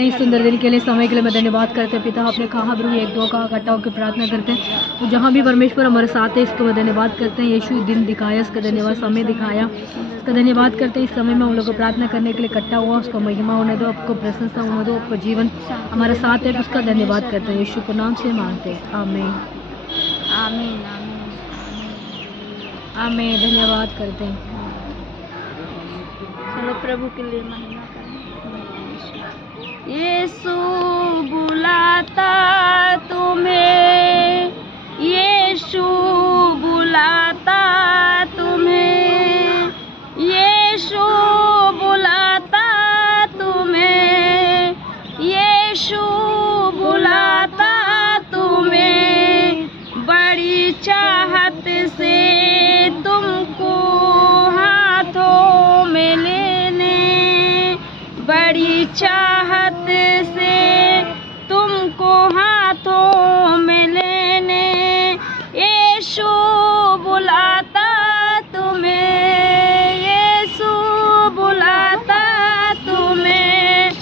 इस सुंदर दिन के लिए, समय के लिए मैं धन्यवाद करते हैं पिता। आपने कहा प्रभु एक दो का इकट्ठा होकर प्रार्थना करते हैं, तो जहाँ भी परमेश्वर हमारे साथ है, इसको मैं धन्यवाद करते हैं। यीशु दिन दिखाया, इसका धन्यवाद, समय दिखाया, इसका धन्यवाद करते हैं। इस समय में हम लोग को प्रार्थना करने के लिए इकट्ठा हुआ, उसका महिमा होने दो, आपको प्रशंसा होने दो, आपका जीवन हमारे साथ है, तो उसका धन्यवाद करते हैं। यीशु के नाम से मांगते हैं, आमीन आमीन आमीन। धन्यवाद करते हैं। चलो प्रभु के लिए महिमा करें। यीशु बुलाता तुम्हें, यीशु बुलाता तुम्हें, यीशु बुलाता तुम्हें, यीशु बुलाता तुम्हें, बड़ी चाहत से तुमको हाथों में लेने, बड़ी चाहत से तुमको हाथों में लेने, यीशु बुलाता तुम्हें, यीशु बुलाता तुम्हें।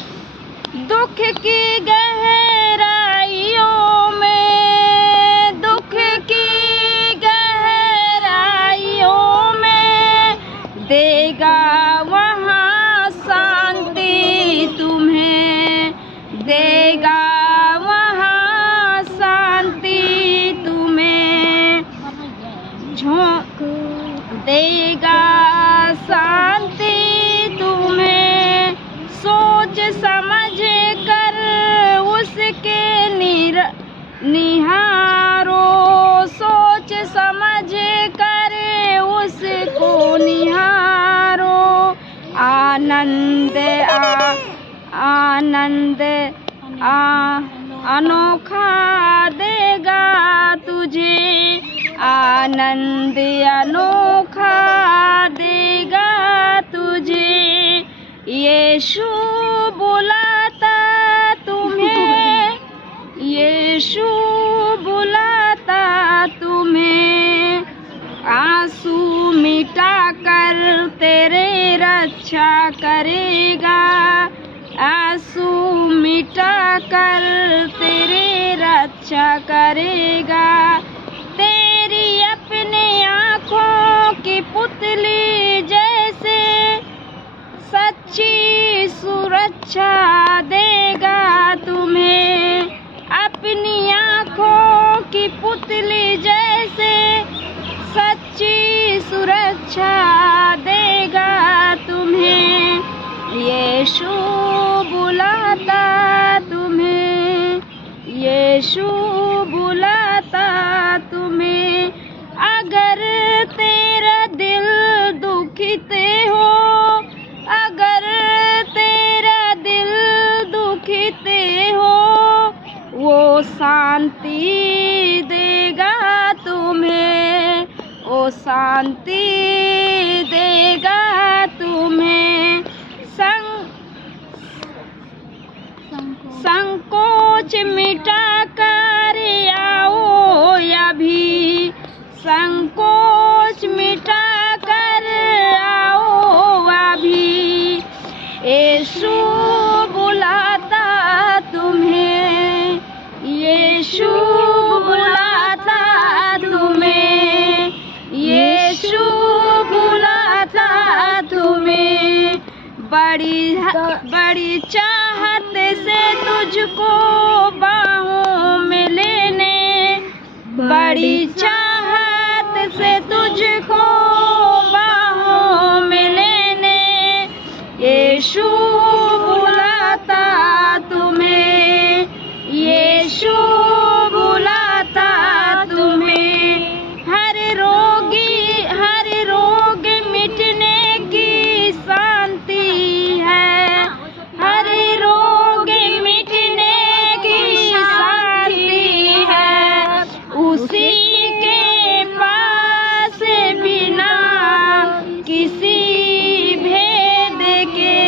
दुख की गहराइयों में, दुख की गहराइयों में देगा वहाँ शांति तुम्हें, देगा वहाँ शांति तुम्हें, देगा शांति तुम्हें। सोच समझ कर उसके निहारो, सोच समझ कर उसको निहारो। आनंद आनंद अनोखा देगा तुझे, आनंद अनोखा देगा तुझे। यीशु बुलाता तुम्हें, यीशु बुलाता तुम्हें, आंसू मिटा कर तेरे रक्षा करेगा, आंसू मिटा कर तेरे रक्षा करेगा। तेरी अपनी आँखों की पुतली जैसे सच्ची सुरक्षा देगा तुम्हें, अपनी आँखों की पुतली जैसे सच्ची सुरक्षा देगा तुम्हें। यीशु बुलाता तुम्हें, यीशु बुलाता तुम्हें। अगर तेरा दिल दुखित हो, अगर तेरा दिल दुखित हो, वो शांति देगा तुम्हें, वो शांति देगा तुम्हें। संकोच मिटा कर आओ अभी, संकोच मिटा कर आओ अभी। यीशु बुलाता तुम्हें, यीशु बुलाता तुम्हें, यीशु बुलाता तुम्हें। बड़ी चाहत से तुझको बाहों में लेने, बड़ी चाहत से तुझको बाहों में लेने, यीशु बुलाता तुम्हें, यीशु बुलाता तुम्हें। हर रोग मिटने की शांति है, हर रोग मिटने की शांति है, उसी के पास बिना किसी भेद के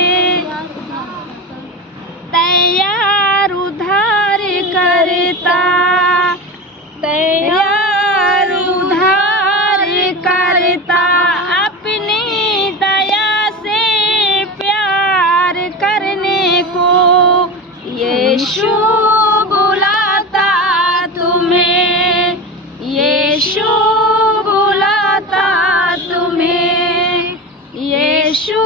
तैयार उद्धार करता, तैयार उद्धार करता। अपनी दया से प्यार करने को यीशु बुलाता तुम्हें, यीशु बुलाता तुम्हें, यीशु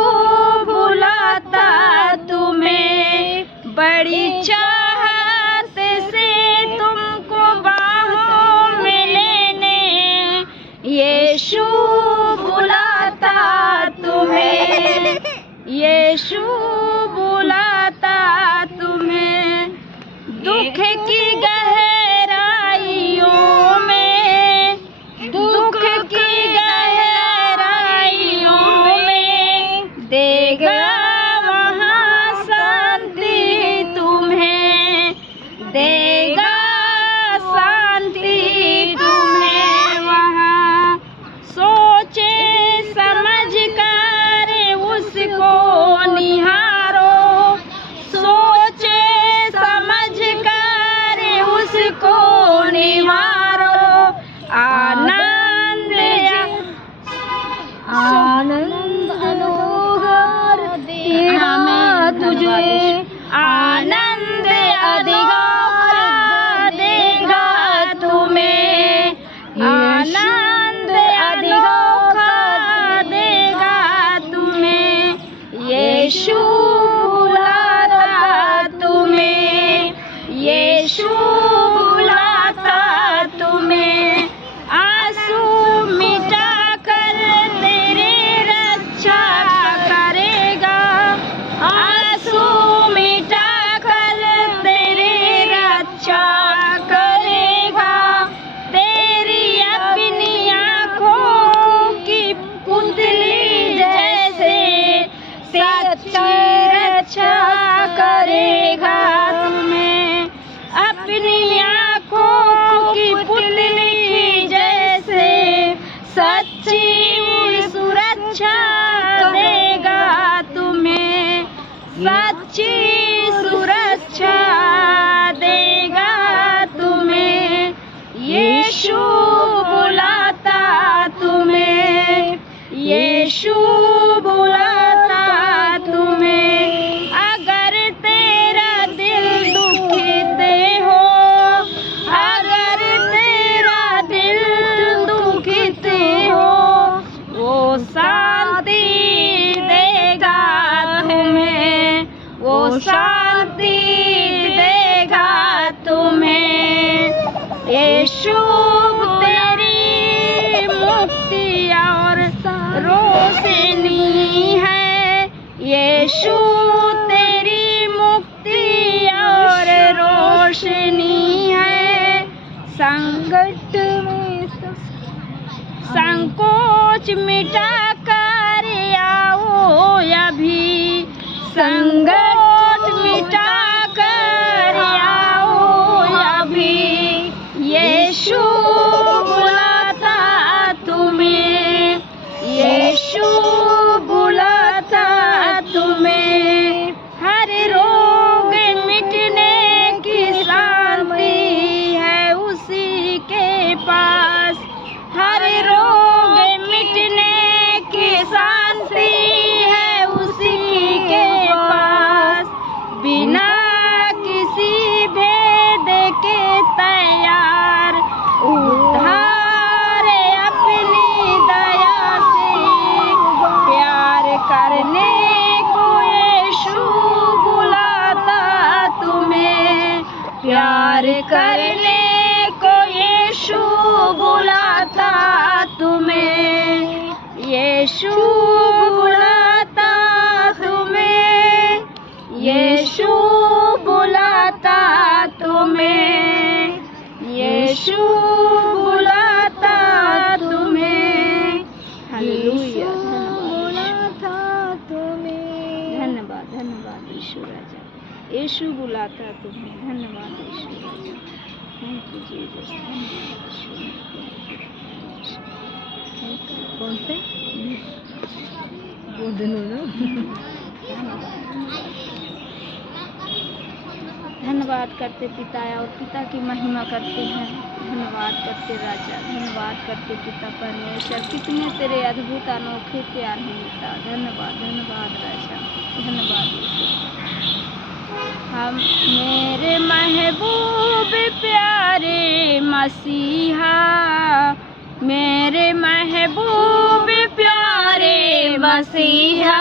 बुलाता तुम्हें, बड़ी चाहत से तुमको बाहों में लेने, यीशु बुलाता तुम्हें, यीशु बुलाता तुम्हें, दुख की गहराइयों में, दुख की गहराइयों में देगा वहाँ शांति तुम्हें, देगा शांति तुम्हें वहाँ। सोचे समझ कर उसको निहारो, सोचे समझ कर उसको निहारो, आनंद आनंद अनुगार देगा तुझे, आनंद अधिकार देगा तुम्हें, आनंद अधिकार देगा तुम्हें, यीशु बुलाता तुम्हें, यीशु बुलाता तुम्हें, आंसू मिटा कर तेरे रक्षा करेगा, आंसू मिटा कर तेरे रक्षा करेगा, तेरी अपनी आँखों की पुतली जैसे सच्ची रक्षा करेगा तुम्हें, अपनी आँखों की पुतली जैसे सच्ची सुरक्षा देगा तुम्हें, सच्ची सुरक्षा देगा तुम्हें, यीशु बुलाता तुम्हें, यीशु बुलाता तुम्हें। अगर तेरा दिल दुखित हो, अगर तेरा दिल दुखित हो, वो शांति देगा तुम्हें, वो शांति देगा तुम्हें, यीशु तेरी मुक्ति और रोशनी है, यीशु तेरी मुक्ति और रोशनी है, संकट में संकोच मिटा कर आओ अभी, संकोच मिटा कर आओ अभी, यीशु बुलाता तुम्हें, यीशु बुलाता तुम्हें, हर रोग मिटने की शांति है उसी के पास, हर रोग मिटने की शांति है उसी के पास, बिना किसी भेद के तैयार उद्धार अपनी दया से प्यार करने को यीशु बुलाता तुम्हें, प्यार करने को यीशु बुलाता तुम्हें, यीशु बुलाता तुम्हें, यीशु बुलाता तुम्हें, यीशु बुलाता तुम्हें, हालेलुया, बुलाता तुम्हें, धन्यवाद धन्यवाद यीशु राजा, यीशु बुलाता तुम्हें, धन्यवाद यीशु राजा, थैंक यू जीसस, कौन से वो दिन हो ना। धन्यवाद करते पिता और पिता की महिमा करते हैं, धन्यवाद करते राजा, धन्यवाद करते पिता परमेश्वर, कितने तेरे अद्भुत अनोखे प्यार हैं पिता, धन्यवाद धन्यवाद राजा, धन्यवाद। हम मेरे महबूब प्यारे मसीहा, मेरे महबूब प्यारे मसीहा,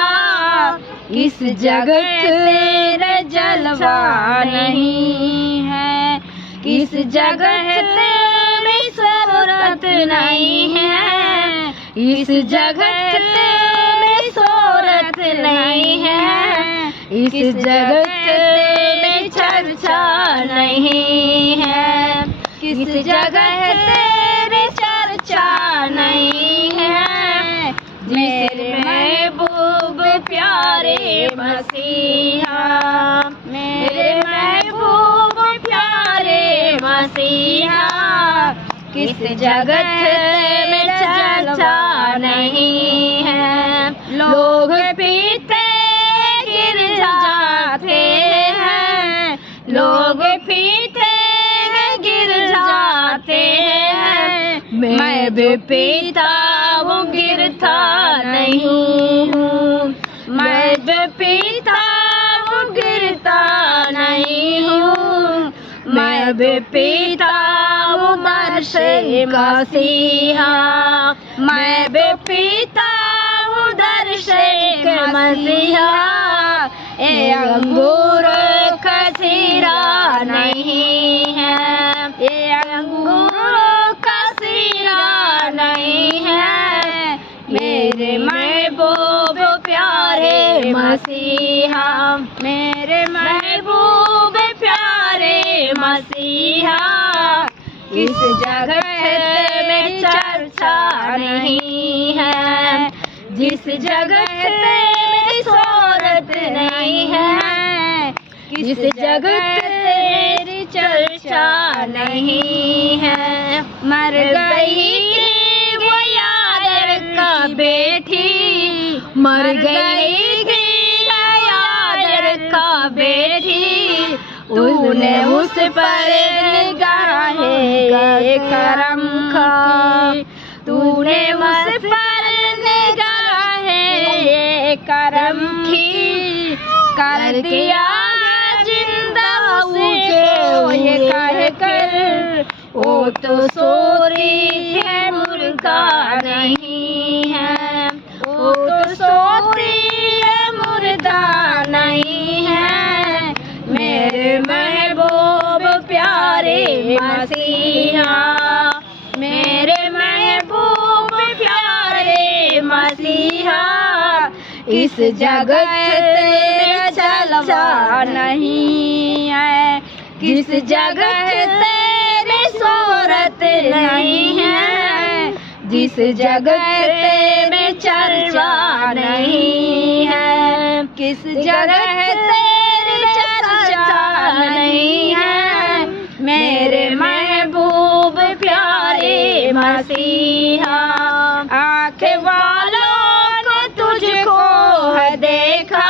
इस जगत तेरा जलवा नहीं है, इस जगत में शोहरत नहीं है, इस जगत में शोहरत नहीं है, इस जगत में चर्चा नहीं है, किस जगह तेरी चर्चा नहीं है, मेरे महबूब प्यारे मसीहा, मेरे महबूब प्यारे मसीहा, किस जगत में चर्चा नहीं है। लोग पीते गिर जाते हैं, लोग पीते गिर जाते हैं, मैं भी पीता हूँ गिरता नहीं हूँ, मैं भी पीता हूँ गिरता नहीं हूँ, मैं भी पीता हूँ दर्शन का सीहा, मैं भी पीता हूँ दर्शन का मसीहा, ये अंगूर का सिरा नहीं है, ये अंगूर का सिरा नहीं है, मेरे महबूब प्यारे मसीहा, मेरे महबूब प्यारे मसीहा, किस जगत में चर्चा नहीं है, जिस जगत में शोहरत नहीं है, किस जगत तेरी चर्चा नहीं है। मर गई वो यार का बेटी, मर गई यार का बेटी, तूने उस पर निगाहे करम की, तूने उस पर निगाहे करम की, कर दिया जिंदा उसे ये कह कर, वो तो सोती है मुर्गा नहीं है, वो तो सोती है मुर्दा नहीं है, मेरे महबूब प्यारे मसीहा, मेरे महबूब प्यारे मसीहा, इस जगत में चलवा नहीं है, किस जगत तेरी शोहरत नहीं है, जिस जगत में चर्चा नहीं है, किस जगह तेरी चर्चा नहीं है, मेरे महबूब प्यारे मसीहा, आँखें वालों को तुझको है देखा,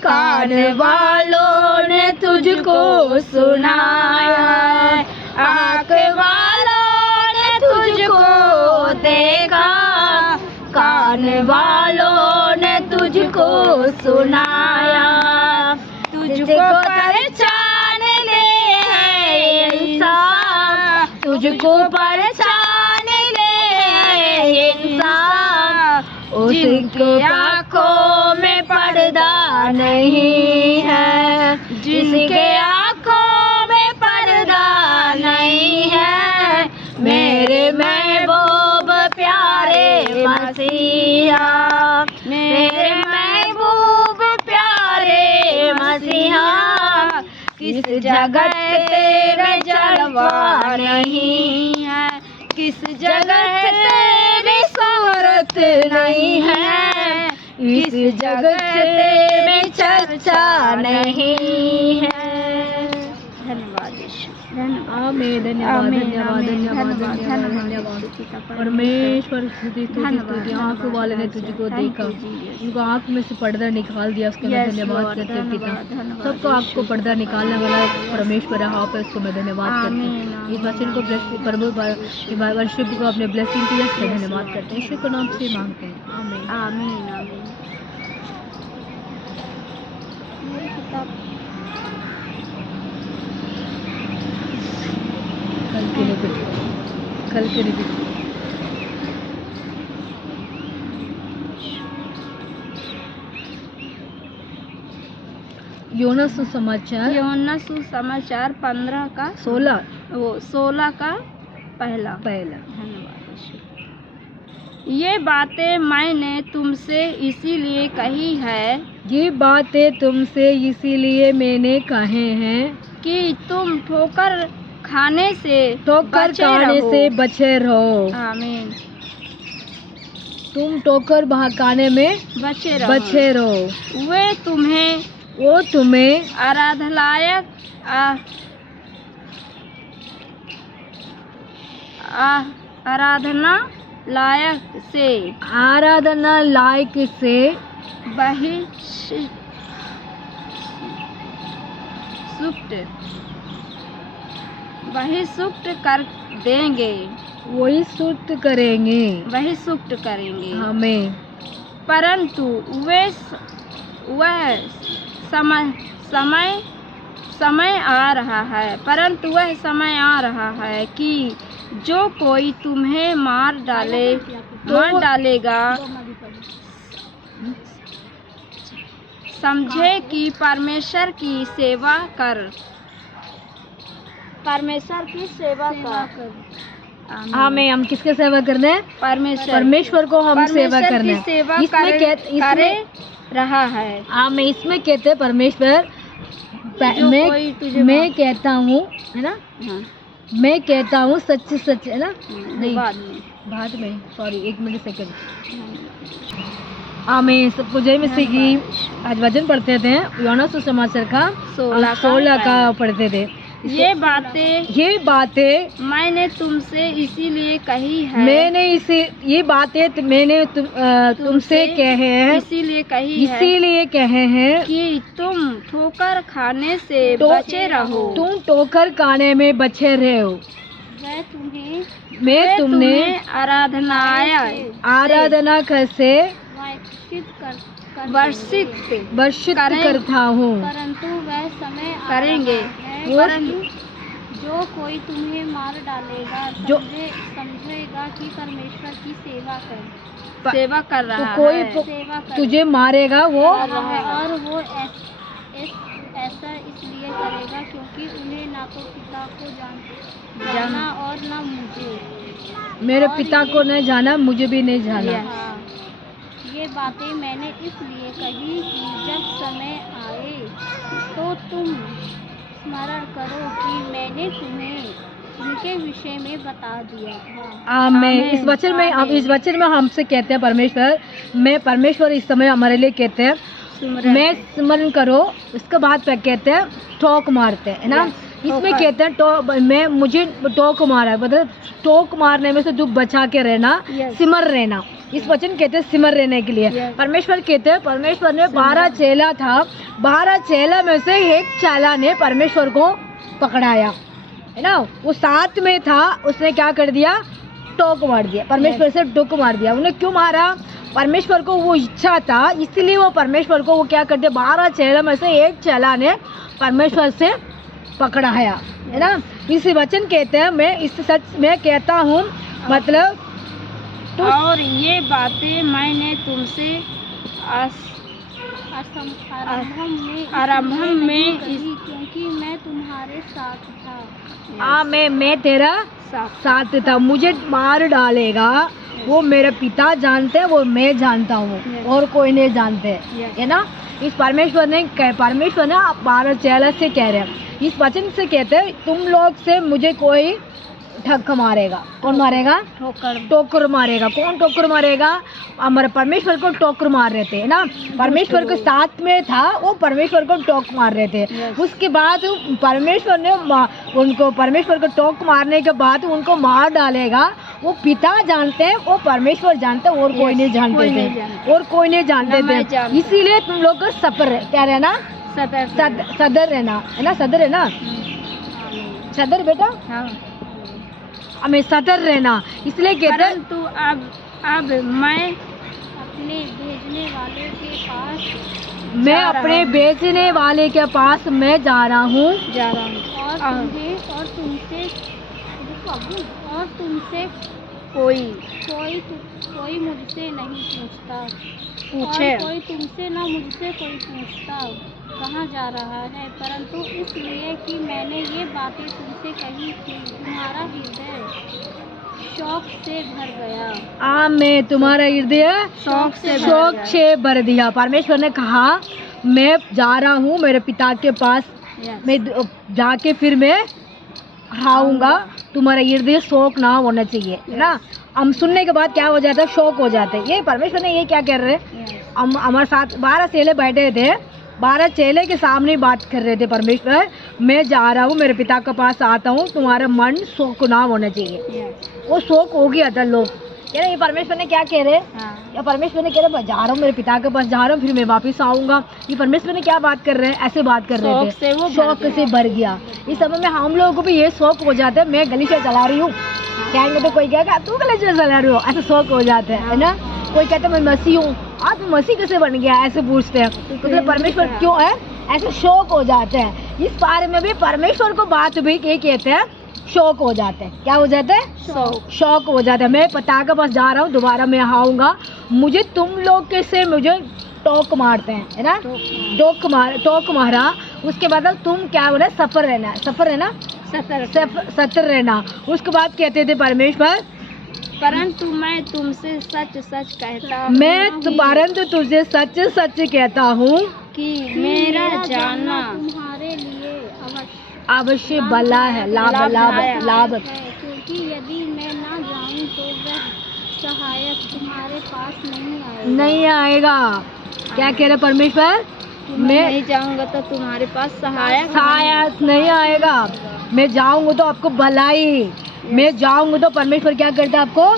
कान वालों ने तुझको सुनाया, आँख वालों ने तुझको देखा, कान वालों ने तुझको सुनाया, तुझको पहचान ले है इंसान, तुझको पहचान ले है इंसान, उसकी आँखों में पर्दा नहीं है, जिसके आँखों में पर्दा नहीं है, मेरे महबूब प्यारे मसीहा, मेरे महबूब प्यारे मसीहा, किस जगत तेरा जलवा नहीं है, किस जगत तेरी शोहरत नहीं है, इस जगत में चर्चा नहीं है। धन्यवाद ईश्वर, आमीन। धन्यवाद धन्यवाद धन्यवाद धन्यवाद धन्यवाद। परमेश्वर स्तुति स्तुति स्तुति। आँखों वाले ने तुझको देखा, उनको आँख में से पर्दा निकाल दिया, उसका मैं धन्यवाद करते हैं पिता। सबको आँख को पर्दा निकालने वाला परमेश्वर है, आप उसको मैं धन्यवाद करते हैं। इस वचन को वर्षिप को अपने ब्लेसिंग के लिए धन्यवाद करते हैं, ईश्वर के नाम से मांगते हैं, आमीन आमीन आमीन। मेरी किताब कल के रिपीट। योना सुसमाचार यूहन्ना सुसमाचार 15 का 16 का पहला। धन्यवाद यीशु। ये बातें मैंने तुमसे इसीलिए कही है, ये बातें तुमसे इसीलिए मैंने कहे हैं कि तुम ठोकर खाने से बचे रहो। आमीन। तुम ठोकर खाने में बचे रहो। वो तुम्हें आराधना लायक से बहिष्कृत कर देंगे। वही सुक्त करेंगे। हमें परंतु वह समय आ रहा है कि जो कोई तुम्हें मार डालेगा, समझे कि परमेश्वर की सेवा कर। हमें हम किसके सेवा करना है? परमेश्वर को हम सेवा करना है। इसमें रहा है। हमें इसमें कहते हैं परमेश्वर मैं कहता हूँ, है ना? हाँ। मैं कहता हूँ सच है ना? नहीं, बाद में सॉरी, 1 मिनट सेकंड। हमें सबको जय मसीह की। आज वचन पढ़ते थे यूहन्ना सुसमाचार का 16 का पढ़ते थे। ये बातें मैंने तुमसे इसीलिए कही है। ये बातें मैंने तुमसे कहे हैं, इसीलिए कहे हैं कि तुम ठोकर खाने से बचे रहो। तुम ठोकर खाने में बचे रहो। मैं तुम्हें आराधना से वर्षित करता हूँ। परंतु वह समय करेंगे जो कोई तुम्हें मार डालेगा, समझेगा कि परमेश्वर की सेवा कर रहा है। कोई तुझे मारेगा वो, और वो ऐसा इसलिए करेगा क्योंकि उन्हें ना तो पिता को जाना और ना मुझे। मेरे पिता को नहीं जाना, मुझे भी नहीं जाना। ये बातें मैंने इसलिए कही कि जब समय आए तो तुम स्मरण करो कि मैंने तुम्हें उनके विषय में बता दिया था। आमीन। इस वचन में हमसे कहते हैं परमेश्वर इस समय हमारे लिए कहते हैं मैं स्मरण करो। उसके बाद पे कहते हैं टोक मारते हैं, है ना? इसमें कहते हैं मुझे टोक मारा, मतलब टोक मारने में से तू बचा के रहना, सिमर रहना। इस वचन कहते हैं सिमर रहने के लिए। परमेश्वर कहते हैं परमेश्वर ने 12 चेला था, 12 चेला में से एक चेला ने परमेश्वर को पकड़ाया, है ना? वो 7 में था, उसने क्या कर दिया? टोक मार दिया, परमेश्वर से टोक मार दिया। उन्हें क्यों मारा? परमेश्वर को वो इच्छा था, इसलिए वो परमेश्वर को वो क्या करते? 12 चेला में से एक चेला ने परमेश्वर से पकड़ाया, है ना? इस वचन कहते हैं मैं कहता हूँ, मतलब और ये बातें मैंने तुमसे आरंभ में क्योंकि मैं तुम्हारे साथ था। मैं तेरा साथ था। मुझे मार डालेगा वो मेरे पिता जानते हैं, वो मैं जानता हूँ, और कोई नहीं जानते, है ना? इस परमेश्वर ने 12 चेला से कह रहे हैं, इस वचन से कहते हैं तुम लोग से मुझे कोई ठग मारेगा। कौन मारेगा? ठोकर मारेगा। कौन ठोकर मारेगा? हमारे परमेश्वर को ठोकर मार रहे थे, ना? परमेश्वर के साथ में था, वो परमेश्वर को ठोक मार रहे थे। उसके बाद परमेश्वर ने परमेश्वर को ठोक मारने के बाद उनको मार डालेगा। वो पिता जानते हैं, वो परमेश्वर जानते हैं, और कोई नहीं जानते थे। इसीलिए तुम लोग को क्या रहना? सदर रहना, है ना? सदर है ना? सदर बेटा, हमें सदर रहना। इसलिए कहते हैं परंतु अब मैं अपने भेजने वाले के पास मैं जा रहा हूँ, और और तुमसे कोई मुझसे नहीं पूछता, पूछे और कोई तुमसे ना मुझसे कोई पूछता कहाँ जा रहा है, परंतु इसलिए कि मैंने ये बातें तुमसे कही थी, तुम्हारा हृदय शौक से भर गया। मैं तुम्हारा हृदय शौक से भर दिया। परमेश्वर ने कहा मैं जा रहा हूँ मेरे पिता के पास, मैं जाके फिर मैं आऊँगा, तुम्हारा हृदय शौक ना होना चाहिए, है ना। हम सुनने के बाद क्या हो जाता है, शौक हो जाते हैं। ये परमेश्वर ने ये क्या कर रहे हैं, हम हमारे साथ 12 चेले बैठे थे, 12 चेले के सामने बात कर रहे थे। परमेश्वर मैं जा रहा हूँ मेरे पिता के पास आता हूँ, तुम्हारा मन शौक ना होना चाहिए। वो शौक हो गया था लोग, कह रहे ये परमेश्वर ने क्या कह रहे, या परमेश्वर ने कह रहे मैं जा रहा हूँ मेरे पिता के पास जा रहा हूँ, फिर मैं वापस आऊँगा। ये परमेश्वर ने क्या बात कर रहे हैं, ऐसे बात कर रहे थे, शौक से भर गया। इस समय में हम लोगों को भी ये शौक हो जाता है, मैं गली से चला रही हूँ, कहेंगे तो कोई कहेगा तू गली से चला रही हो, ऐसे शौक हो जाते हैं, है ना। कोई कहता है मैं मसीह हूँ, आप मसीह कैसे बन गया, ऐसे पूछते हैं, मतलब परमेश्वर क्यों है, ऐसे शौक हो जाते हैं। इस बारे में भी परमेश्वर को बात भी ये कहते हैं, शौक हो जाते हैं। क्या हो जाते हैं, शौक हो जाता है। मैं पिता के पास जा रहा हूँ, दोबारा मैं आऊँगा, मुझे तुम लोग के से मुझे टोक मारते हैं, है ना, टोक मारा, उसके बाद तुम क्या बोले, सफर रहना, सतर रहना। उसके बाद कहते थे परमेश्वर परंतु मैं तुमसे सच सच कहता हूँ, परंतु तुझे सच सच कहता हूँ कि मेरा जाना तुम्हारे लिए अवश्य भला है, लाभ है, क्योंकि यदि मैं ना जाऊं तो वह सहायक तुम्हारे पास नहीं आएगा। क्या कह रहे परमेश्वर, मैं नहीं जाऊंगा तो तुम्हारे पास सहायक नहीं आएगा। मैं जाऊंगा तो आपको भलाई, मैं जाऊंगा तो परमेश्वर क्या करता है, आपको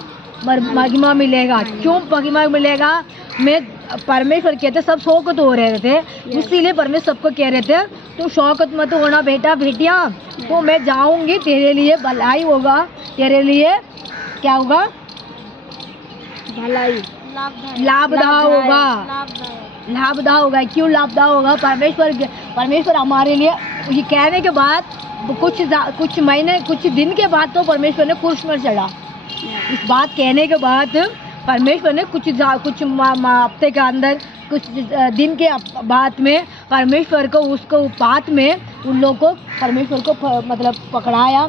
महिमा मिलेगा। क्यों महिमा मिलेगा, मैं परमेश्वर कहते सब शौकत हो रहे थे, इसीलिए परमेश्वर सबको कह रहे थे तुम शौकत मत होना बेटा बेटिया, तो मैं जाऊंगी, तेरे लिए भलाई होगा, तेरे लिए क्या होगा, भलाई, लाभदायक होगा। क्यों लाभदायक होगा, परमेश्वर हमारे लिए ये कहने के बाद कुछ महीने कुछ दिन के बाद तो परमेश्वर ने क्रूस पर चढ़ा। इस बात कहने के बाद परमेश्वर ने कुछ हफ्ते के अंदर, कुछ दिन के बाद में परमेश्वर को उसको बात में उन लोगों को परमेश्वर को मतलब पकड़ाया,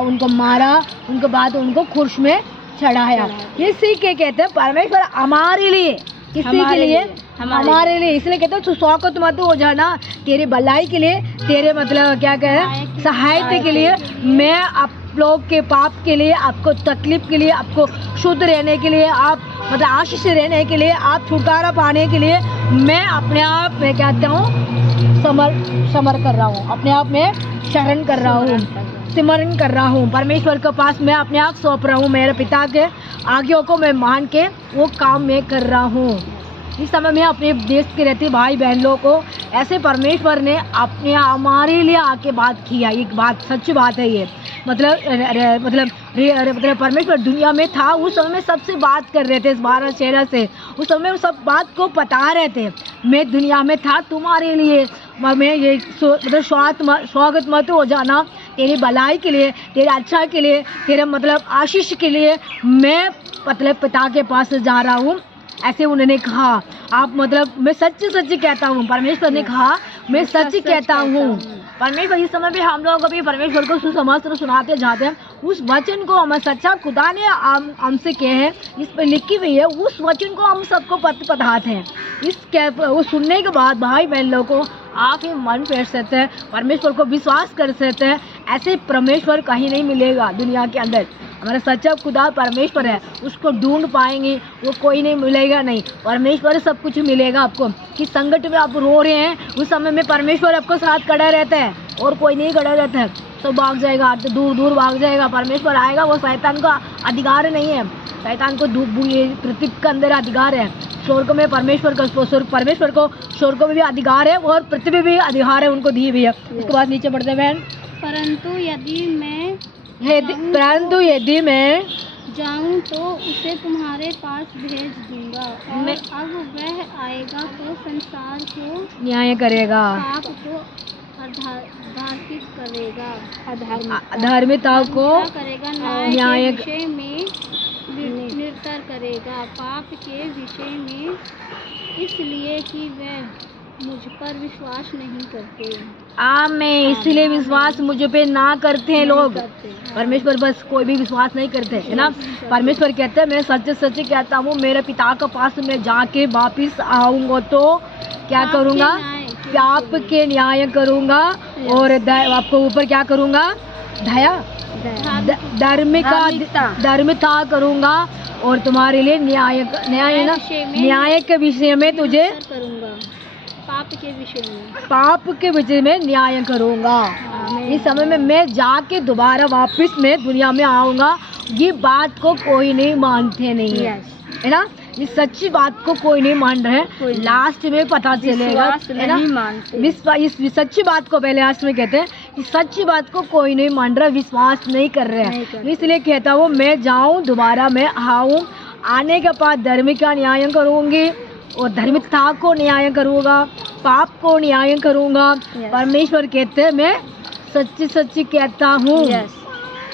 उनको मारा, उनके बाद उनको क्रूस में चढ़ाया। इसी के कहते हैं परमेश्वर हमारे लिए, किसी के लिए, हमारे लिए, इसलिए कहते हैं तू शौकत मत हो जाना, तेरी भलाई के लिए, तेरे मतलब क्या कहे सहायता के लिए, मैं आप लोग के पाप के लिए, आपको तकलीफ के लिए, आपको शुद्ध रहने के लिए, आप मतलब आशीष रहने के लिए, आप छुटकारा पाने के लिए मैं अपने आप में कहता हूँ समर कर रहा हूँ, अपने आप में शरण कर रहा हूँ, सिमरन कर रहा हूँ। परमेश्वर के पास मैं अपने आप सौंप रहा हूँ, मेरे पिता के आज्ञाओं को मैं मान के वो काम मैं कर रहा हूँ। इस समय में अपने देश के रहते भाई बहन लोगों को ऐसे परमेश्वर ने अपने हमारे लिए आके बात किया। एक बात सच्ची बात है ये, मतलब परमेश्वर दुनिया में था, उस समय में सबसे बात कर रहे थे इस 12 चेहरा से, उस समय में सब बात को बता रहे थे, मैं दुनिया में था तुम्हारे लिए, मैं ये मतलब स्वागत मत हो जाना, तेरी भलाई के लिए, तेरे अच्छा के लिए, तेरे मतलब आशीष के लिए मैं मतलब पिता के पास जा रहा हूँ, ऐसे उन्होंने कहा। आप मतलब मैं सच कहता हूँ, परमेश्वर ने कहा मैं सच कहता हूँ। परमेश्वर इस समय भी हम लोगों को भी परमेश्वर को सुसमाचार सुनाते जाते हैं, उस वचन को हमें सच्चा खुदा ने हमसे कहे हैं, इस पर लिखी हुई है, उस वचन को हम सबको पढ़ाते हैं। वो सुनने के बाद भाई बहन लोगों को आप ही मन फेर सकते हैं, परमेश्वर को विश्वास कर सकते हैं। ऐसे परमेश्वर कहीं नहीं मिलेगा दुनिया के अंदर, हमारा सच्चा खुदा परमेश्वर है, उसको ढूंढ पाएंगे वो कोई नहीं मिलेगा, नहीं परमेश्वर सब कुछ मिलेगा आपको। कि संकट में आप रो रहे हैं, उस समय में परमेश्वर आपको साथ खड़ा रहता है और कोई नहीं खड़ा रहता है, तो भाग जाएगा, दूर भाग जाएगा। परमेश्वर आएगा, वो शैतान का अधिकार नहीं है, शैतान को पृथ्वी के अंदर अधिकार है। स्वर्ग में परमेश्वर को स्वर्ग में भी अधिकार है और पृथ्वी में भी अधिकार है, उनको दी हुई है। उसके बाद नीचे बढ़ते बहन, परंतु यदि मैं जाऊं तो उसे तुम्हारे पास भेज दूंगा, और अब वह आएगा तो संसार को न्याय करेगा, धार्मिक करेगा, धार्मिकता को करेगा, न्याय न्याय के विषय में निर्तर करेगा, पाप के विषय में इसलिए कि वह मुझ पर विश्वास नहीं करते। आमीन। इसलिए विश्वास मुझ पे ना करते हैं लोग। परमेश्वर बस कोई भी विश्वास नहीं करते है ना। परमेश्वर कहते हैं मैं सच सच कहता हूँ, मेरे पिता के पास में जाके वापिस आऊंगा तो क्या करूँगा, पाप के न्याय करूँगा और आपको ऊपर क्या करूँगा, धार्मिकता करूँगा और तुम्हारे लिए न्याय के विषय में तुझे करूँगा, पाप के विषय में न्याय करूँगा। इस समय में मैं जाके दोबारा वापस मैं दुनिया में आऊँगा। ये बात को कोई नहीं मानते नहीं है ना। इस सच्ची बात को कोई नहीं मान रहे, लास्ट में पता चलेगा है ना। इस सच्ची बात को पहले लास्ट में कहते हैं, इस सच्ची बात को कोई नहीं मान रहा, विश्वास नहीं कर रहे हैं। इसलिए कहता हूँ मैं जाऊँ दोबारा मैं आऊँ, आने के बाद धर्म का न्याय करूँगी और धार्मिकता को न्याय करूँगा, पाप को न्याय करूँगा। परमेश्वर कहते हैं मैं सच्ची सच्ची कहता हूँ।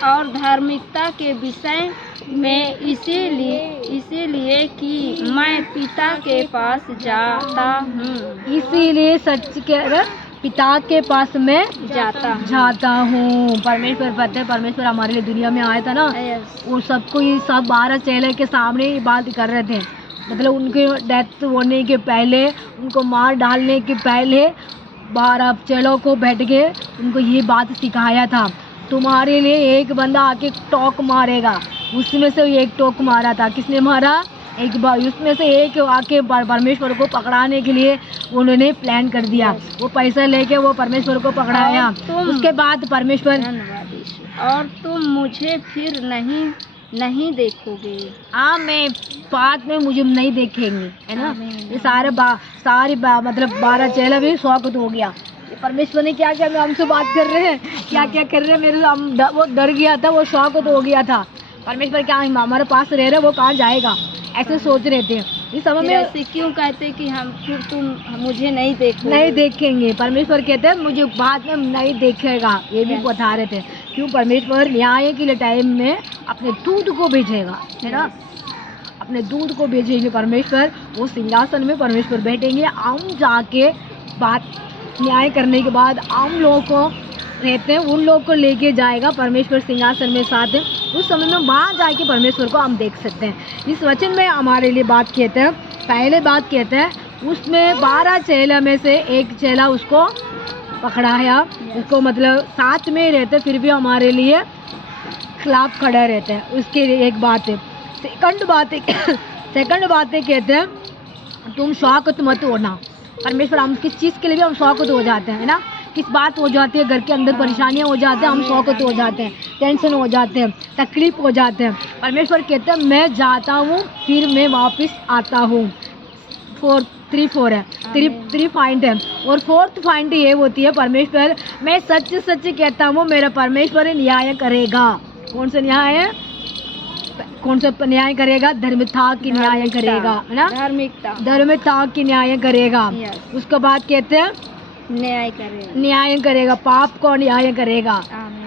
और धार्मिकता के विषय में इसीलिए कि मैं पिता के पास जाता हूँ, इसीलिए सच कह रहे पिता के पास में जाता हूँ। परमेश्वर पता है, परमेश्वर हमारे लिए दुनिया में आया था ना, वो सबको ये सब 12 चेले के सामने ये बात कर रहे थे। मतलब उनके डेथ होने के पहले, उनको मार डालने के पहले 12 चेलों को बैठ के उनको ये बात सिखाया था, तुम्हारे लिए एक बंदा आके टोक मारेगा। उसमें से एक टोक मारा था, किसने मारा, एक बार उसमें से एक आके परमेश्वर को पकड़ाने के लिए उन्होंने प्लान कर दिया। वो पैसा लेके वो परमेश्वर को पकड़ाया। उसके बाद परमेश्वर, और तुम मुझे फिर नहीं देखोगे। मैं बाद में मुझे नहीं देखेंगे है ना। ये सारे मतलब 12 चेला भी स्वागत हो गया। परमेश्वर ने क्या क्या हमसे बात कर रहे हैं, क्या क्या कर रहे हैं, मेरे वो डर गया था, वो शौकत हो गया था। परमेश्वर क्या हमारे पास रह रहे, वो कहाँ जाएगा, ऐसे सोच रहे थे। इस समय में ऐसे क्यों कहते कि हम फिर तुम मुझे नहीं देखेंगे। परमेश्वर कहते हैं मुझे बाद में नहीं देखेगा, ये भी बता रहे थे। क्यों, परमेश्वर न्याय के लिए टाइम में अपने दूत को भेजेगा है ना, अपने दूत को भेजेंगे परमेश्वर। वो सिंहासन में परमेश्वर बैठेंगे, हम जाके बात न्याय करने के बाद हम लोगों को रहते हैं उन लोगों को लेके जाएगा परमेश्वर सिंहासन में साथ है। उस समय में वहाँ जाके परमेश्वर को हम देख सकते हैं। इस वचन में हमारे लिए बात कहते हैं, पहले बात कहते हैं उसमें 12 चेला में से एक चेला उसको पकड़ाया, उसको मतलब साथ में रहते फिर भी हमारे लिए खिलाफ खड़ा रहते हैं। उसके लिए एक बात है। सेकंड बात है कहते हैं तुम शौकत मत होना। परमेश्वर हम किस चीज़ के लिए भी हम शौकत हो जाते हैं ना, किस बात हो जाती है, घर के अंदर परेशानियां हो जाते हैं, हम शौकत हो जाते हैं, टेंशन हो जाते हैं, तकलीफ हो जाते हैं। परमेश्वर कहते हैं मैं जाता हूँ फिर मैं वापस आता हूँ। 3 पॉइंट है। और 4th पॉइंट ये होती है परमेश्वर मैं सच सच कहता हूँ मेरा परमेश्वर न्याय करेगा। कौन सा न्याय है, कौन सा न्याय करेगा, धार्मिकता की न्याय करेगा है ना, धार्मिकता की न्याय करेगा। उसके बाद कहते हैं न्याय करेगा, पाप को न्याय करेगा।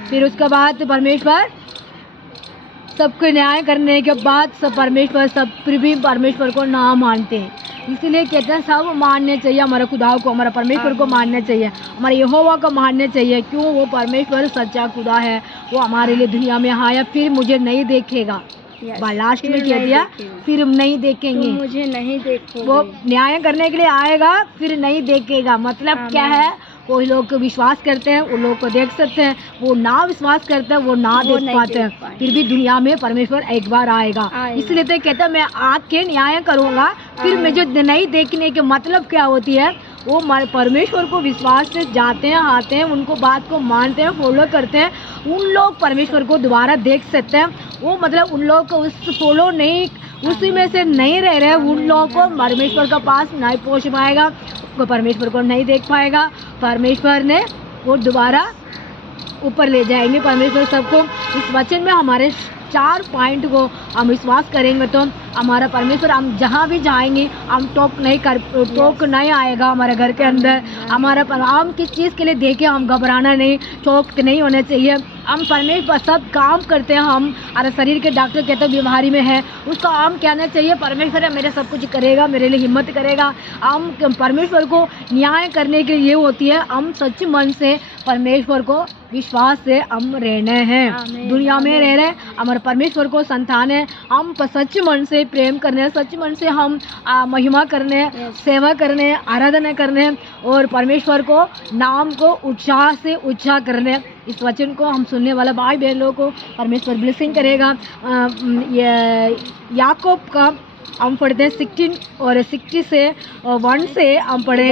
फिर उसके बाद परमेश्वर सबको न्याय करने के बाद सब परमेश्वर सब फिर भी परमेश्वर को ना मानते हैं। इसीलिए कहते हैं सब मानने चाहिए, हमारे खुदा को, हमारा परमेश्वर को मानना चाहिए, हमारे यहोवा को मानना चाहिए। क्यों, वो परमेश्वर सच्चा खुदा है, वो हमारे लिए दुनिया में आया फिर मुझे नहीं देखेगा। लास्ट में कह दिया फिर हम नहीं देखेंगे, मुझे नहीं देखोगे। वो न्याय करने के लिए आएगा फिर नहीं देखेगा। मतलब क्या है, कोई लोग विश्वास करते हैं वो लोग को देख सकते हैं, वो ना विश्वास करते हैं वो ना देख पाते हैं। फिर भी दुनिया में परमेश्वर एक बार आएगा। इसलिए तो कहता है मैं आके न्याय करूँगा फिर मुझे नहीं देखने के मतलब क्या होती है, वो परमेश्वर को विश्वास से जाते हैं, आते हैं, उनको बात को मानते हैं, फॉलो करते हैं, उन लोग परमेश्वर को दोबारा देख सकते हैं। वो मतलब उन लोगों को उस फॉलो नहीं, उसी में से नहीं रह रहे, उन लोगों को परमेश्वर का पास नहीं पहुंच पाएगा, वो परमेश्वर को नहीं देख पाएगा। परमेश्वर ने वो दोबारा ऊपर ले जाएंगे। परमेश्वर सबको इस वचन में हमारे 4 पॉइंट को हम विश्वास करेंगे तो हमारा परमेश्वर हम जहाँ भी जाएंगे हम टोक नहीं आएगा हमारे घर के अंदर। हम किस चीज़ के लिए देखे हम घबराना नहीं, चौक नहीं होने चाहिए। हम परमेश्वर सब काम करते हैं, हम अरे शरीर के डॉक्टर कहते हैं बीमारी में है, उसका हम कहना चाहिए परमेश्वर है मेरे सब कुछ करेगा, मेरे लिए हिम्मत करेगा। हम परमेश्वर को न्याय करने के लिए होती है, हम सच्च मन से परमेश्वर को विश्वास से हम रहने हैं, दुनिया में रह रहे हमारे परमेश्वर को संतान है। हम सच्च मन से प्रेम करने, सच्च मन से हम महिमा करने, सेवा करने, आराधना करने और परमेश्वर को नाम को उत्साह से उत्साह करने। इस वचन को हम सुनने वाला भाई बहन लोगों को परमेश्वर ब्लेसिंग करेगा। याकूब का हम पढ़ते हैं 16 और 60 से 1 से हम पढ़े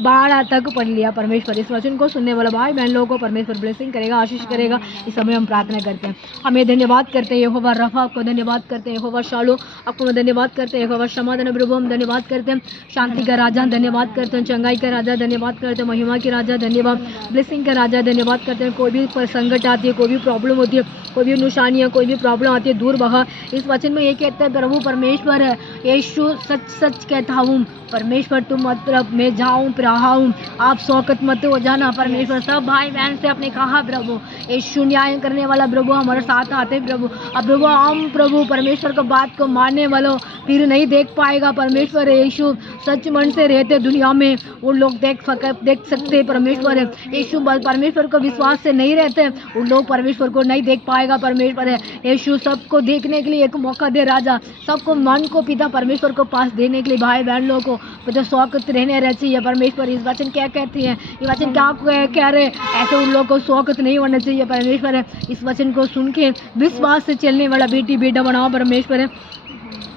12 तक पढ़ लिया। परमेश्वर इस वचन को सुनने वाला भाई बहन लोगों को परमेश्वर ब्लेसिंग करेगा, आशीष करेगा। इस समय हम प्रार्थना करते हैं। हमें धन्यवाद करते हैं यहोवा रफा, आपको धन्यवाद करते हैं यहोवा शालो, आपको धन्यवाद करते हैं यहोवा समाधान प्रभु, हम धन्यवाद करते हैं शांति का राजा, धन्यवाद करते हैं चंगाई का राजा, धन्यवाद करते हैं महिमा के राजा, धन्यवाद ब्लेसिंग का राजा, धन्यवाद करते हैं। कोई भी संकट आती है, कोई भी प्रॉब्लम होती है, कोई भी नुकसानियाँ, कोई भी प्रॉब्लम आती है, दूर बहा। इस वचन में ये कहते हैं प्रभु परमेश्वर है यीशु सच सच कहता हूँ परमेश्वर तुम मतलब मैं जाऊँ रहाऊँ, आप शौकत मत हो जाना। परमेश्वर सब भाई बहन से आपने कहा प्रभु यीशु न्याय करने वाला प्रभु हमारे साथ आते प्रभु। अब प्रभु हम प्रभु परमेश्वर को बात को मानने वालों फिर नहीं देख पाएगा। परमेश्वर यीशु सच मन से रहते दुनिया में उन लोग देख सकते परमेश्वर है। यीशु परमेश्वर को विश्वास से नहीं रहते उन लोग परमेश्वर को नहीं देख पाएगा। परमेश्वर है यीशु सबको देखने के लिए एक मौका दे राजा, सबको मन को पिता परमेश्वर को पास देने के लिए भाई बहन लोगों को तो शौकत रहने रह चाहिए। परमेश्वर इस वचन क्या कहती है, ये वचन क्या कह रहे, ऐसे उन लोगों को शौकत नहीं होना चाहिए। परमेश्वर है इस वचन को सुन के विश्वास से चलने वाला बेटी बेटा बनाओ। परमेश्वर है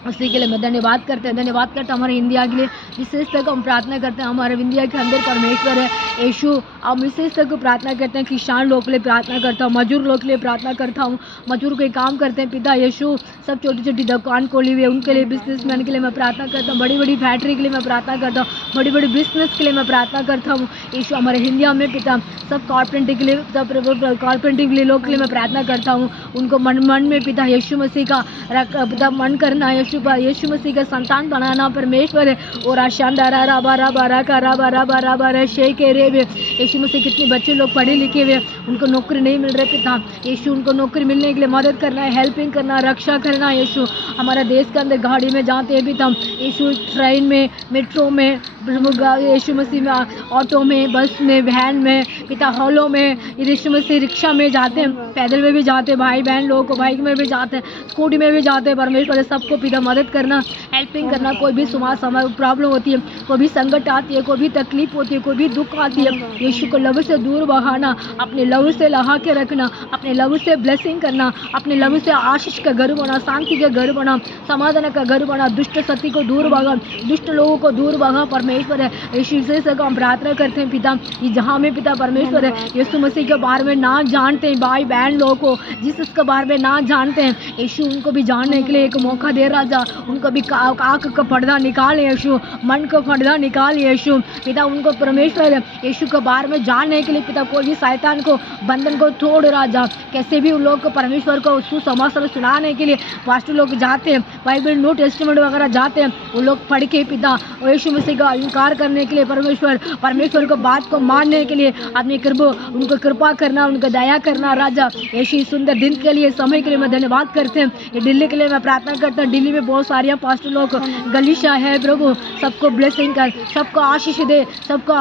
उसी के लिए मैं धन्यवाद करते हैं हमारे इंडिया के लिए विशेष तक हम प्रार्थना करते हैं। हमारे इंडिया के अंदर परमेश्वर है यीशु हम विशेष तक प्रार्थना करते हैं। किसान लोग के लिए प्रार्थना करता हूँ, मजदूर लोग के लिए प्रार्थना करता हूँ, मजदूर के काम करते हैं पिता यीशु। सब छोटी छोटी दुकान खोली हुई है उनके लिए, बिजनेसमैन के लिए मैं प्रार्थना करता हूँ, बड़ी बड़ी फैक्ट्री के लिए मैं प्रार्थना करता हूँ, बड़ी बड़ी बिजनेस के लिए मैं प्रार्थना करता हूँ यीशु। हमारे इंडिया में पिता सब कारपेंटर के लिए, सब कारपेंटर के लिए लोग के लिए मैं प्रार्थना करता हूँ। उनको मन में पिता यीशु मसीह का पिता मन करना, यीशु मसीह का संतान बनाना परमेश्वर है। और यीशु मसीह कितने बच्चे लोग पढ़े लिखे हुए उनको नौकरी नहीं मिल रहे पिता यीशु, उनको नौकरी मिलने के लिए मदद करना है, हेल्पिंग करना, रक्षा करना यीशु। हमारा देश के अंदर गाड़ी में जाते हैं पिता यीशु, ट्रेन में, मेट्रो में यीशु मसीह में, ऑटो में, बस में, वैन में पिता, हॉलों में यीशु मसीह, रिक्शा में जाते हैं, पैदल में भी जाते हैं, भाई बहन लोगों को बाइक में भी जाते हैं, स्कूटी में भी जाते हैं। परमेश्वर सबको पिता मदद करना, हेल्पिंग करना। कोई भी समय प्रॉब्लम होती है, कोई भी संकट आती है, कोई भी तकलीफ होती है, कोई भी दुख आती है, यीशु को लव से दूर बहाना, अपने लव से लहा के रखना, अपने लव से ब्लेसिंग करना, अपने लव से आशीष का घर बना, शांति का घर बना, समाधान का घर बना, दुष्ट शक्ति को दूर भगा, दुष्ट लोगों को दूर भगा। परमेश्वर है यीशु से हम प्रार्थना करते हैं पिता, ये जहाँ में पिता परमेश्वर है यीशु मसीह के बारे में ना जानते हैं भाई बहन लोगों को, जिस इसके बारे में ना जानते हैं यीशु, उनको भी जानने के लिए एक मौका दे राजा। उनको भी आँख का पर्दा निकाल यीशु, मन का पर्दा निकाल यीशु पिता। उनको परमेश्वर यीशु के बारे में जानने के लिए पिता कोई भी शैतान को बंधन को तोड़ राजा। कैसे भी उन लोग को परमेश्वर को सुसमाचार सुनाने के लिए पास्टर लोग जाते हैं, बाइबल न्यू टेस्टामेंट वगैरह जाते हैं, उन लोग पढ़ के पिता यीशु मसीह का इनकार करने के लिए परमेश्वर को बात को मानने के लिए अपनी उनको कृपा करना, उनको दया करना राजा। यीशु सुंदर दिन के लिए, समय के लिए मैं धन्यवाद करते हैं। ये दिल्ली के लिए मैं प्रार्थना करता हूँ, दिल्ली में बहुत सारे पास्टर लोग गलीशा है प्रभु, सबको ब्लेसिंग कर, सबको आशीष दे, सबको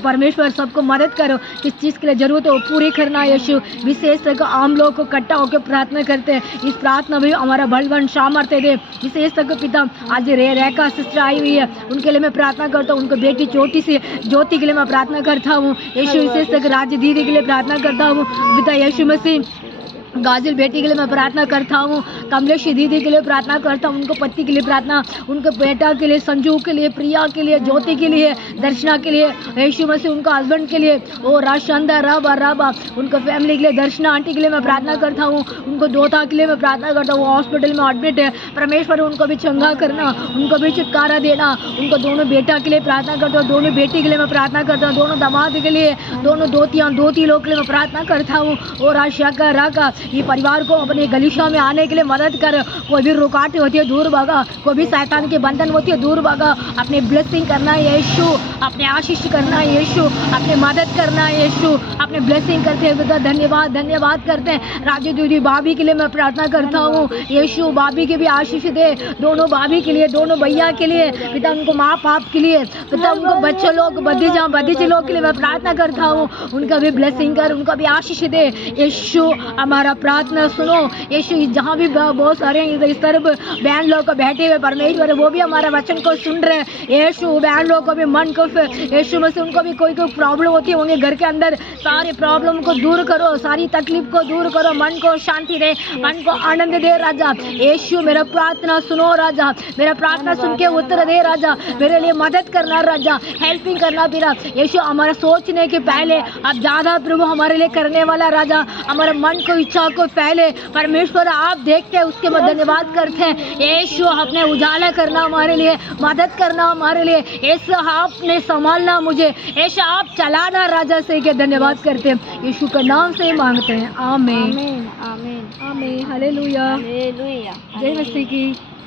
परमेश्वर सबको मदद करो, किस चीज़ के लिए जरूरत है वो पूरी करना यीशु। विशेष तक आम लोग को इकट्ठा होकर प्रार्थना करते हैं, इस प्रार्थना में हमारा बलवान सामर्थ्य दे। विशेष तक पिता आज रेखा सिस्टर आई हुई है, उनके लिए मैं प्रार्थना करता हूँ, उनको बेटी छोटी सी ज्योति के लिए मैं प्रार्थना करता हूँ यीशु। विशेष तक राज्य दीदी के लिए प्रार्थना करता हूँ पिता यीशु मसीह। गाजिल बेटी के लिए मैं प्रार्थना करता हूँ, कमलेश दीदी के लिए प्रार्थना करता हूँ, उनको पति के लिए प्रार्थना, उनके बेटा के लिए, संजू के लिए, प्रिया के लिए, ज्योति के लिए, दर्शना के लिए यीशु मसीह, उनका हस्बैंड के लिए और राशंदा राबा उनका फैमिली के लिए, दर्शना आंटी के लिए मैं प्रार्थना करता हूँ, उनको दोता के लिए मैं प्रार्थना करता हूँ, हॉस्पिटल में एडमिट है परमेश्वर उनको भी चंगा करना, उनको भी छुटकारा देना। उनको दोनों बेटा के लिए प्रार्थना करता हूँ, दोनों बेटी के लिए मैं प्रार्थना करता हूँ, दोनों दामाद के लिए, दोनों दोती लोग के लिए मैं प्रार्थना करता हूँ। और आशा का राका ये परिवार को अपने गलीशा में आने के लिए मदद कर। कोई भी रुकावट होती है दूर भगा, कोई भी शैतान के बंधन होती है दूर भगा। अपने ब्लेसिंग करना है यीशु, अपने आशीष करना है यीशु, अपने मदद करना है यीशु, अपने ब्लेसिंग करते हैं पिता। धन्यवाद धन्यवाद करते हैं। राजू दीदी भाभी के लिए मैं प्रार्थना करता हूँ यीशु, भाभी के भी आशीष दे, दोनों भाभी के लिए, दोनों भैया के लिए पिता, उनको माँ बाप के लिए पिता, उनको बच्चे लोग भतीजे लोग के लिए मैं प्रार्थना करता हूँ। उनका भी ब्लेसिंग कर, उनका भी आशीष दे यीशु। हमारा प्रार्थना सुनो यीशु। जहाँ भी बहुत सारे इस तरफ बहन लोग को बैठे हुए परमेश्वर वो भी हमारा वचन को सुन रहे हैं यीशु। बहन लोग को भी मन को यीशु में से उनको भी कोई प्रॉब्लम होती होंगे घर के अंदर, सारे प्रॉब्लम को दूर करो, सारी तकलीफ को दूर करो, मन को शांति दे, मन को आनंद दे राजा यीशु। मेरा प्रार्थना सुनो राजा, मेरा प्रार्थना सुन के उत्तर दे राजा, मेरे लिए मदद करना राजा, हेल्पिंग करना मेरा यीशु। हमारा सोचने के पहले अब ज़्यादा प्रभु हमारे लिए करने वाला राजा, हमारे मन को इच्छा को पहले परमेश्वर आप देखते हैं, उसके बाद धन्यवाद करते हैं यीशु। आपने उजाला करना हमारे लिए, मदद करना हमारे लिए यीशु, आपने संभालना मुझे यीशु, आप चलाना राजा से के धन्यवाद करते हैं यीशु के नाम से मांगते हैं। आमीन आमीन आमीन हालेलुया हालेलुया। जय मसीह की,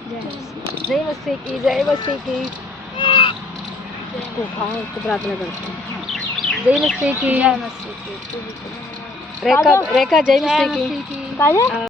जय मसीह की, जय मसीह की। प्रार्थना करते हैं जय मसीह की। जय मसीह की। रेखा जय मसीह की।